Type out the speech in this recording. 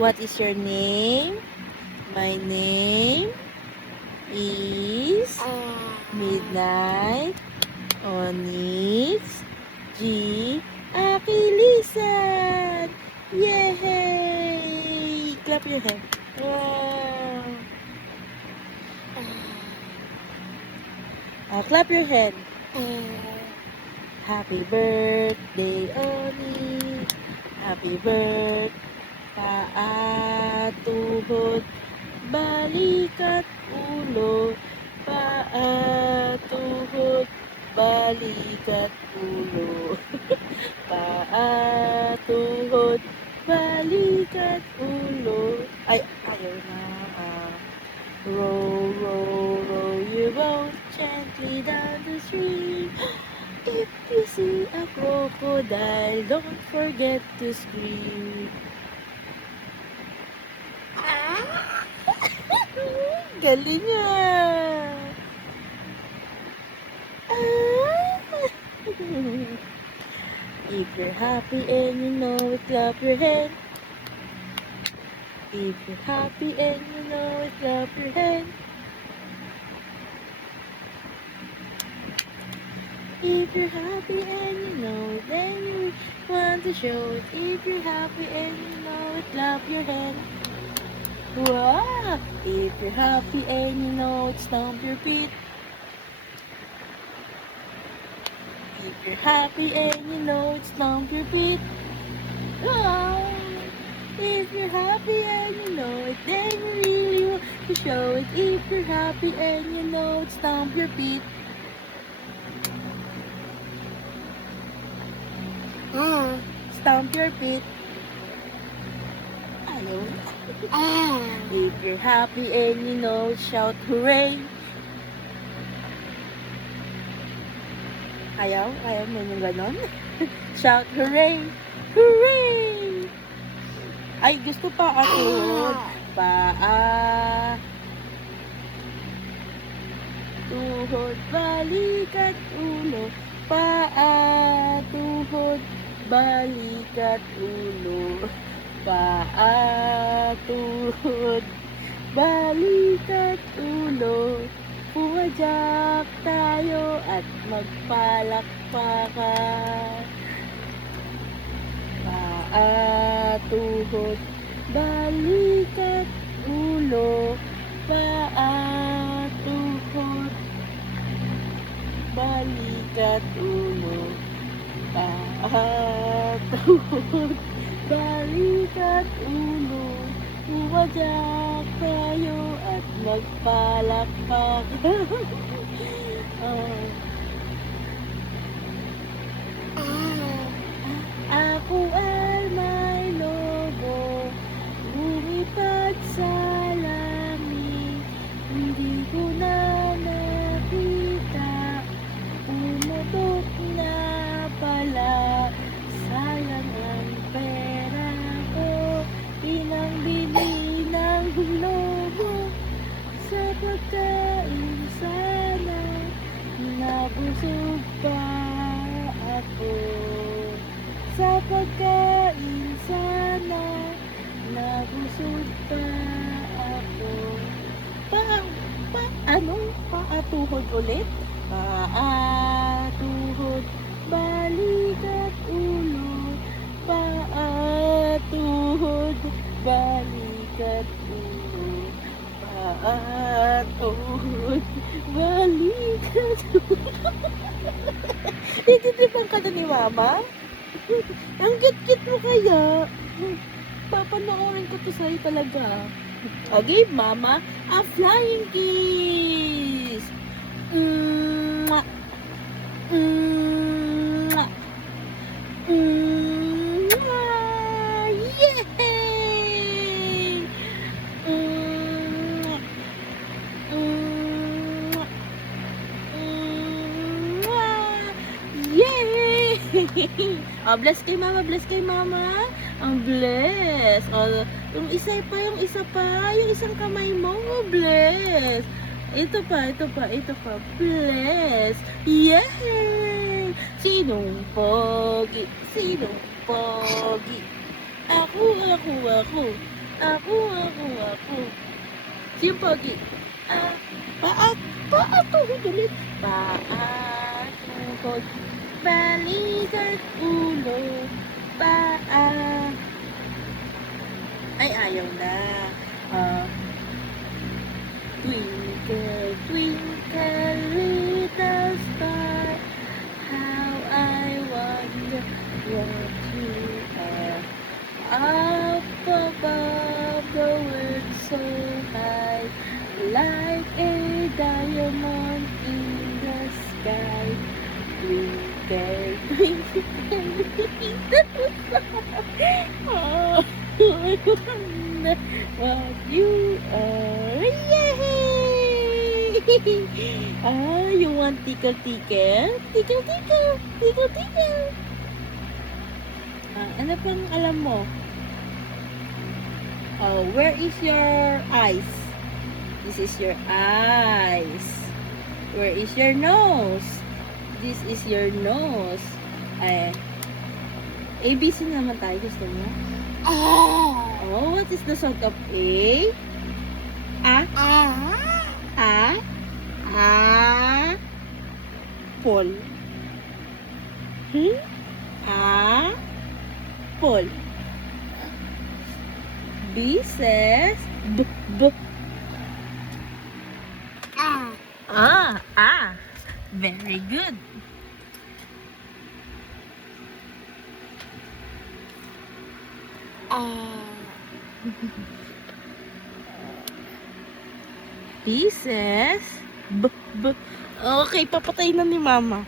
What is your name? My name is Midnight Onyx G. Akilisan! Yay! Clap your hand. Wow! Clap your hand. Happy birthday, Onyx. Happy birthday. Paatuhod, balikat ulo. Paatuhod, balikat ulo. Paatuhod, balikat ulo. Ay, ayaw na. Row, row, row your boat gently down the stream. If you see a crocodile, don't forget to scream. Galing ah! If you're happy and you know it, clap your hand. If you're happy and you know it, clap your hand. If you're happy and you know it, then you want to show it. If you're happy and you know it, clap your hand. Wow! If you're happy and you know it, stomp your feet. If you're happy and you know it, stomp your feet. Wow! If you're happy and you know it, then you really want to show it. If you're happy and you know it, stomp your feet. Stomp your feet. Ayaw. If you're happy and you know it, shout hooray. Ayaw? Ayaw mo yung ganon? Shout hooray! Hooray! Ay, gusto pa ako. Tuhod, balikat ulo. Tuhod, balikat ulo. Tuhod, balikat ulo. Pumadyak tayo at magpalakpakan. Tuhod, balikat ulo. Tuhod, balikat ulo. Tuhod, balikat ulo. Pumadyak tayo at magpalakpakan. Ako ay may lobo, lumipad sa langit. Hindi ko na nakita, umutok na pala. Sayang ang pera ko, pinangbili ng lobo. Sa pagkain sana, nabusog pa ako. Sa pagkain sana, nabusog pa ako. Paatuhod ulit? Paatuhod, balikat ulo. Paatuhod, balikat ulo. Paatuhod, balikat ulo. Ititipang ka na ni Mama? Ang cute-cute mo kaya. Papanoorin ko to sa'yo talaga. Okay, Mama, a flying kiss. Mwah. Mwah. Mwah. Yay! Mwah. Mwah. Mwah. Yay! Bless kay Mama, bless kay Mama. Ang bless. Yung isa pa, yung isang kamay mo, bless. Ito pa. Bless. Yay! Sinong pogi? Ako. Sino pogi? Paa. Tuhod ulit. Paa. Tuhod. Balikat ulo. Paa. Ay, ayaw na. Twinkle, twinkle, little star, how I wonder what you are. Up above the world so high, like a diamond in the sky. Twinkle, twinkle, little star, oh, I wonder what you are. Yay! You want tickle, tickle? Tickle, tickle, tickle, tickle. Ano pang alam mo? Oh, where is your eyes? This is your eyes. Where is your nose? This is your nose. ABC naman tayo. Gusto mo? Oh, what is the sound of A? Apple. Apple. B says B. Very good. P says B. Okay, papatay na ni Mama.